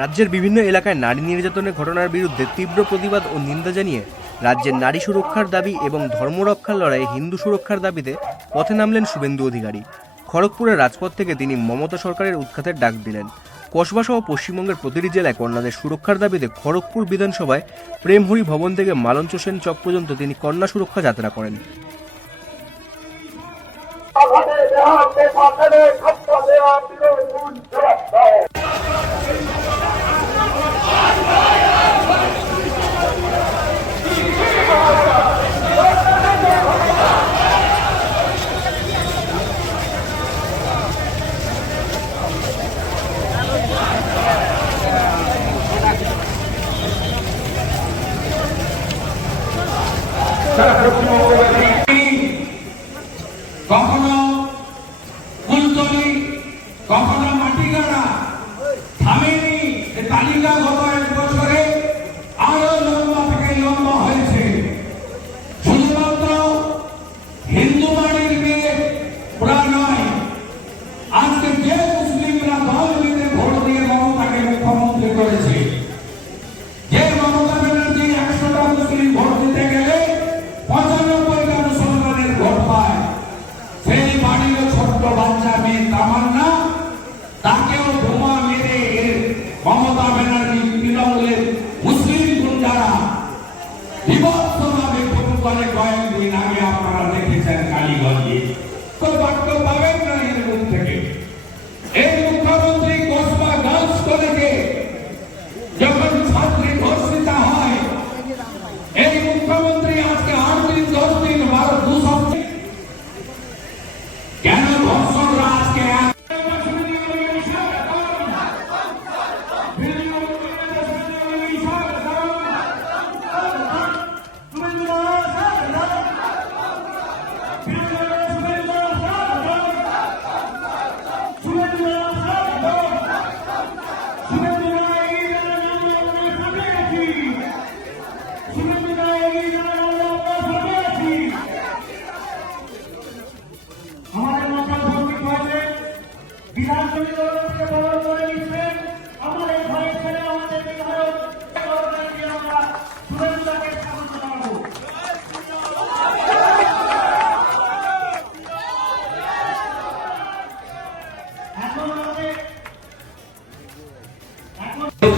রাজ্যের বিভিন্ন এলাকায় নারী নির্যাতনের ঘটনার বিরুদ্ধে তীব্র প্রতিবাদ ও নিন্দা জানিয়ে রাজ্যের নারী সুরক্ষার দাবি এবং ধর্মরক্ষার লড়াইয়ে হিন্দু সুরক্ষার দাবিতে পথে নামলেন শুভেন্দু অধিকারী। খড়গপুরের রাজপথ থেকে তিনি মমতা সরকারের উৎখাতের ডাক দিলেন। কসবা সহ পশ্চিমবঙ্গের প্রতিটি জেলায় কন্যাদের সুরক্ষার দাবিতে খড়গপুর বিধানসভায় প্রেমহরি ভবন থেকে মালঞ্চ সেন চক পর্যন্ত তিনি কন্যা সুরক্ষা যাত্রা করেন। কখনো ফুলতলি, কখনো মাটিগাড়া, থামেনি। তালিকা গত 1 বছরে আরো লম্বা থেকে লম্বা হয়েছে। শুধুমাত্র হিন্দু বাড়ির মেয়ে ওরা নয়, আজকে যে মুসলিমরা দল বেঁধে ভোট দিয়ে মমতাকে মুখ্যমন্ত্রী করেছে, যে মমতা ব্যানার্জি 100টা মুসলিম ভোট দিতে গেলে 95টা মুসলমানের ভোট পায়, সেই বাড়ির ছোট্ট বাচ্চা মেয়ে তামান্না, তাকেও বোমা মেরে মমতা ব্যানার্জি তৃণমূলের মুসলিম গুন্ডারা বিভৎসভাবে করে কয়েকদিন আগে আপনারা দেখেছেন কালীগঞ্জে। বাক্য পাবেন না এর মুখ থেকে। এই মুখ্যমন্ত্রী কসবা গার্লস কলেজে যখন ছাত্রী ধর্ষিতা হয়, এই মুখ্যমন্ত্রী আজকে 8 দিন 10 দিন 2 সপ্তাহ কেন ধর্ষণরা আজকে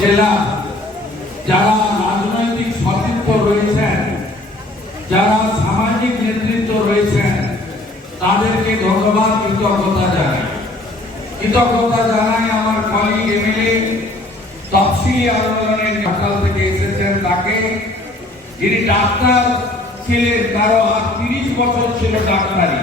জেলা যারা রাজনৈতিক সতীর্থ রয়েছেন, যারা সামাজিক নেতৃত্ব রয়েছেন, তাদেরকে ধন্যবাদ, কৃতজ্ঞতা জানাই। আমার কলিগ এমএলএ তফসিলি আন্দোলনের হাসপাতাল থেকে এসেছেন, তাকে, যিনি ডাক্তার ছিলেন, তারও 30 বছর ছিল ডাক্তারি।